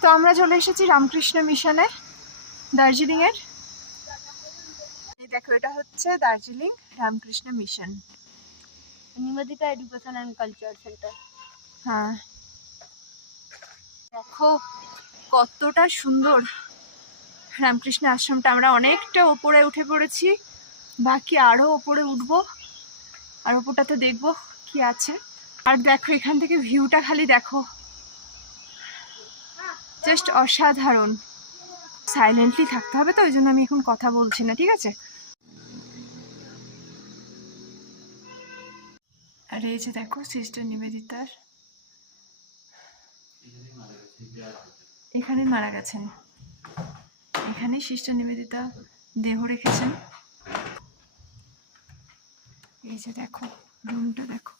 তো আমরা চলে এসেছি রামকৃষ্ণ মিশনে, দার্জিলিংয়ের। এই দেখো, এটা হচ্ছে Darjeeling Ramakrishna mission, Nivedita education and culture centre. হ্যাঁ, দেখো কতটা সুন্দর রামকৃষ্ণ আশ্রমটা। আমরা অনেকটা ওপরে উঠে পড়েছি, বাকি আরো ওপরে উঠবো, আর ওপরটাতে দেখবো কি আছে। আর দেখো এখান থেকে ভিউটা খালি দেখো, জাস্ট অসাধারণ। সাইলেন্টলি থাকতে হবে, তো ওই জন্য আমি এখন কথা বলছি না, ঠিক আছে? আর এই যে দেখো সিস্টার নিবেদিতার, এখানে মারা গেছেন, এখানে সিস্টার নিবেদিতা দেহ রেখেছেন। এই যে দেখো রুমটা দেখো।